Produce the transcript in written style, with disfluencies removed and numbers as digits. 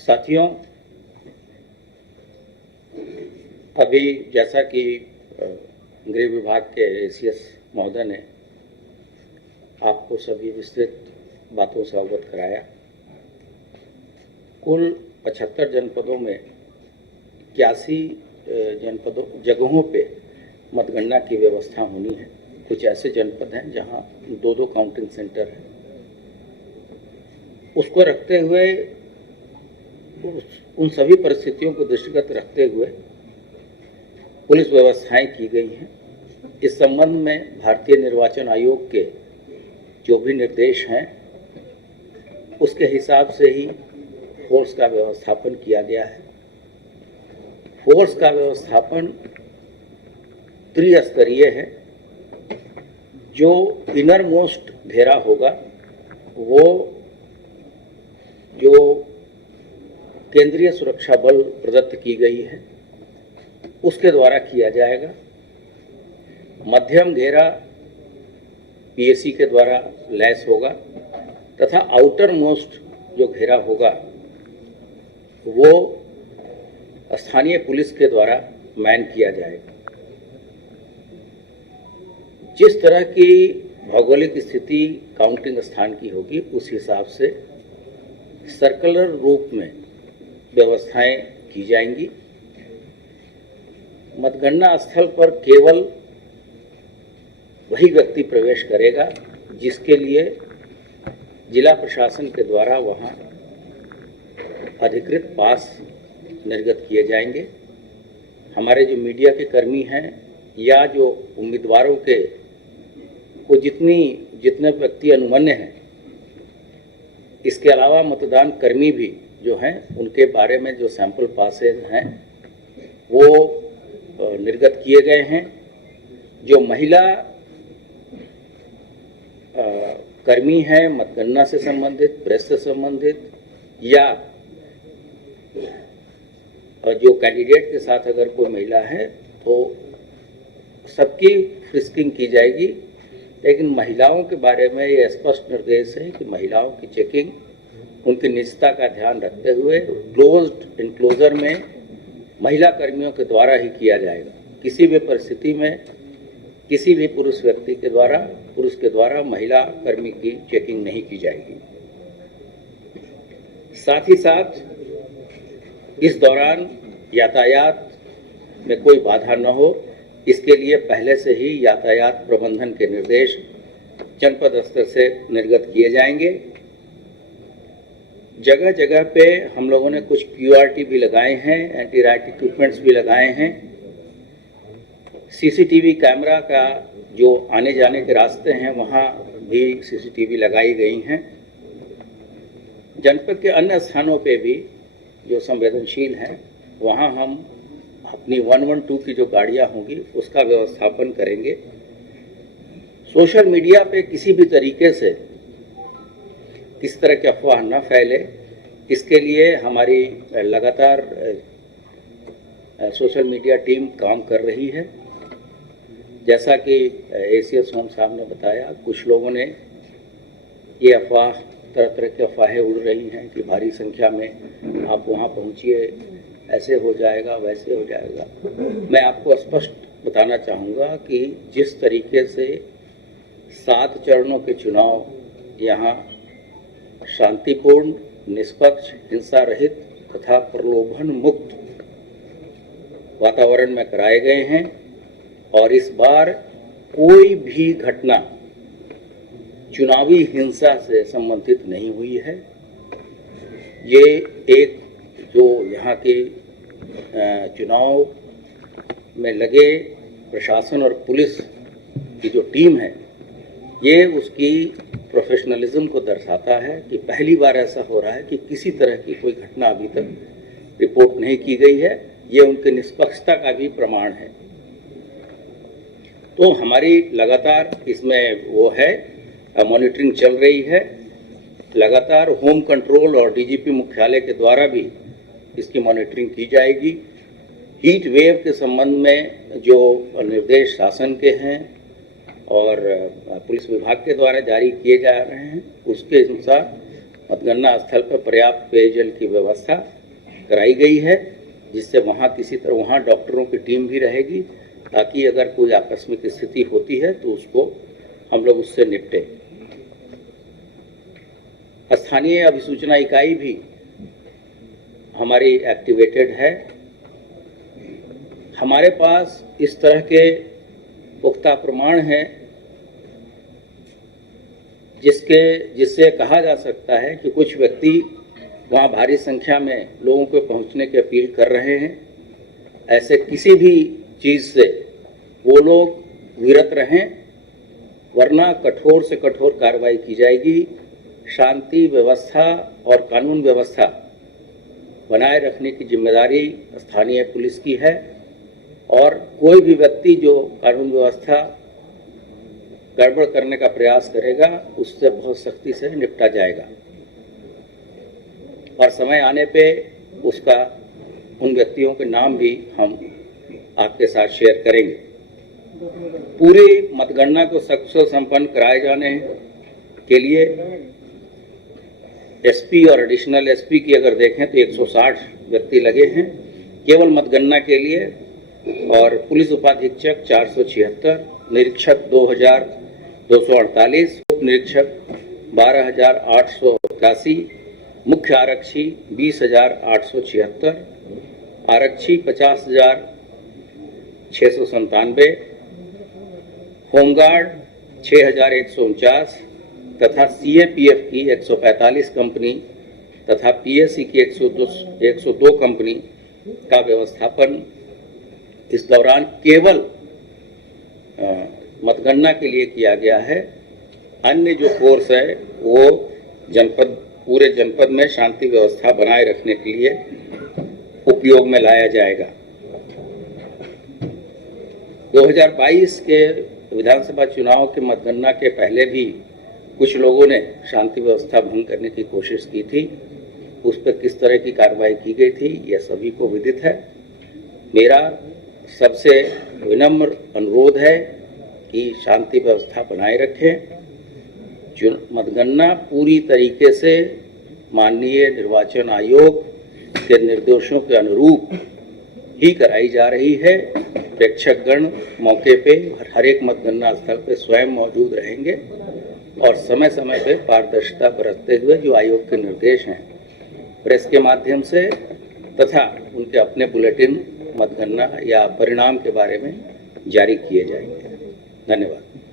साथियों, अभी जैसा कि गृह विभाग के एसीएस महोदय ने आपको सभी विस्तृत बातों से अवगत कराया, कुल 75 जनपदों में 81 जगहों पे मतगणना की व्यवस्था होनी है। कुछ ऐसे जनपद हैं जहां 2-2 काउंटिंग सेंटर हैं। उसको रखते हुए, उन सभी परिस्थितियों को दृष्टिगत रखते हुए पुलिस व्यवस्थाएं की गई हैं। इस संबंध में भारतीय निर्वाचन आयोग के जो भी निर्देश हैं उसके हिसाब से ही फोर्स का व्यवस्थापन किया गया है। फोर्स का व्यवस्थापन त्रिस्तरीय है। जो इनर मोस्ट घेरा होगा वो जो केंद्रीय सुरक्षा बल प्रदत्त की गई है उसके द्वारा किया जाएगा। मध्यम घेरा पीएसी के द्वारा लैस होगा तथा आउटर मोस्ट जो घेरा होगा वो स्थानीय पुलिस के द्वारा मैन किया जाएगा। जिस तरह की भौगोलिक स्थिति काउंटिंग स्थान की होगी उस हिसाब से सर्कुलर रूप में व्यवस्थाएं की जाएंगी। मतगणना स्थल पर केवल वही व्यक्ति प्रवेश करेगा जिसके लिए जिला प्रशासन के द्वारा वहां अधिकृत पास निर्गत किए जाएंगे। हमारे जो मीडिया के कर्मी हैं या जो उम्मीदवारों के को जितने व्यक्ति अनुमन्य हैं, इसके अलावा मतदान कर्मी भी जो हैं उनके बारे में जो सैंपल पासेज हैं वो निर्गत किए गए हैं। जो महिला कर्मी हैं मतगणना से संबंधित, प्रेस से संबंधित या जो कैंडिडेट के साथ अगर कोई महिला है तो सबकी फ्रिस्किंग की जाएगी। लेकिन महिलाओं के बारे में ये स्पष्ट निर्देश है कि महिलाओं की चेकिंग उनकी निजता का ध्यान रखते हुए क्लोज्ड इनक्लोजर में महिला कर्मियों के द्वारा ही किया जाएगा। किसी भी परिस्थिति में किसी भी पुरुष के द्वारा महिला कर्मी की चेकिंग नहीं की जाएगी। साथ ही साथ इस दौरान यातायात में कोई बाधा न हो, इसके लिए पहले से ही यातायात प्रबंधन के निर्देश जनपद स्तर से निर्गत किए जाएंगे। जगह जगह पे हम लोगों ने कुछ QRT भी लगाए हैं, एंटी राइट इक्विपमेंट्स भी लगाए हैं। CCTV कैमरा का जो आने जाने के रास्ते हैं वहाँ भी CCTV लगाई गई हैं। जनपद के अन्य स्थानों पे भी जो संवेदनशील हैं वहाँ हम अपनी 112 की जो गाड़ियाँ होंगी उसका व्यवस्थापन करेंगे। सोशल मीडिया पे किसी भी तरीके से किस तरह की अफवाह न फैले, इसके लिए हमारी लगातार सोशल मीडिया टीम काम कर रही है। जैसा कि एसीएस होम साहब ने बताया, कुछ लोगों ने ये अफवाह, तरह तरह की अफवाहें उड़ रही हैं कि भारी संख्या में आप वहाँ पहुँचिए, ऐसे हो जाएगा, वैसे हो जाएगा। मैं आपको स्पष्ट बताना चाहूँगा कि जिस तरीके से 7 चरणों के चुनाव यहाँ शांतिपूर्ण, निष्पक्ष, हिंसा रहित तथा प्रलोभन मुक्त वातावरण में कराए गए हैं और इस बार कोई भी घटना चुनावी हिंसा से संबंधित नहीं हुई है। ये एक जो यहाँ के चुनाव में लगे प्रशासन और पुलिस की जो टीम है, ये उसकी प्रोफेशनलिज्म को दर्शाता है कि पहली बार ऐसा हो रहा है कि किसी तरह की कोई घटना अभी तक रिपोर्ट नहीं की गई है। ये उनकी निष्पक्षता का भी प्रमाण है। तो हमारी लगातार इसमें वो है, मॉनिटरिंग चल रही है। लगातार होम कंट्रोल और डीजीपी मुख्यालय के द्वारा भी इसकी मॉनिटरिंग की जाएगी। हीट वेव के संबंध में जो निर्देश शासन के हैं और पुलिस विभाग के द्वारा जारी किए जा रहे हैं उसके अनुसार मतगणना स्थल पर पर्याप्त पेयजल की व्यवस्था कराई गई है, जिससे वहाँ डॉक्टरों की टीम भी रहेगी, ताकि अगर कोई आकस्मिक स्थिति होती है तो उसको हम लोग उससे निपटें। स्थानीय अभिसूचना इकाई भी हमारी एक्टिवेटेड है। हमारे पास इस तरह के पुख्ता प्रमाण हैं जिससे कहा जा सकता है कि कुछ व्यक्ति वहाँ भारी संख्या में लोगों को पहुँचने की अपील कर रहे हैं। ऐसे किसी भी चीज़ से वो लोग विरत रहें, वरना कठोर से कठोर कार्रवाई की जाएगी। शांति व्यवस्था और कानून व्यवस्था बनाए रखने की जिम्मेदारी स्थानीय पुलिस की है, और कोई भी व्यक्ति जो कानून व्यवस्था गड़बड़ करने का प्रयास करेगा उससे बहुत सख्ती से निपटा जाएगा, और समय आने पे उसका उन व्यक्तियों के नाम भी हम आपके साथ शेयर करेंगे। पूरी मतगणना को सकुशल संपन्न कराए जाने के लिए एसपी और एडिशनल एसपी की अगर देखें तो 160 व्यक्ति लगे हैं केवल मतगणना के लिए, और पुलिस उपाधीक्षक 476, निरीक्षक 2248, उप निरीक्षक 12,881, मुख्य आरक्षी 20,876, आरक्षी 50,697, होमगार्ड 6,149 तथा सीएपीएफ की 145 कंपनी तथा पीएससी की 102 कंपनी का व्यवस्थापन इस दौरान केवल मतगणना के लिए किया गया है। अन्य जो फोर्स है वो पूरे जनपद में शांति व्यवस्था बनाए रखने के लिए उपयोग में लाया जाएगा। 2022 के विधानसभा चुनाव के मतगणना के पहले भी कुछ लोगों ने शांति व्यवस्था भंग करने की कोशिश की थी। उस पर किस तरह की कार्रवाई की गई थी यह सभी को विदित है। मेरा सबसे विनम्र अनुरोध है कि शांति व्यवस्था बनाए रखें। मतगणना पूरी तरीके से माननीय निर्वाचन आयोग के निर्देशों के अनुरूप ही कराई जा रही है। प्रेक्षकगण मौके पे हर एक मतगणना स्थल पे स्वयं मौजूद रहेंगे और समय समय पे पारदर्शिता बरतते हुए जो आयोग के निर्देश हैं प्रेस के माध्यम से तथा उनके अपने बुलेटिन मतगणना या परिणाम के बारे में जारी किए जाएंगे। धन्यवाद।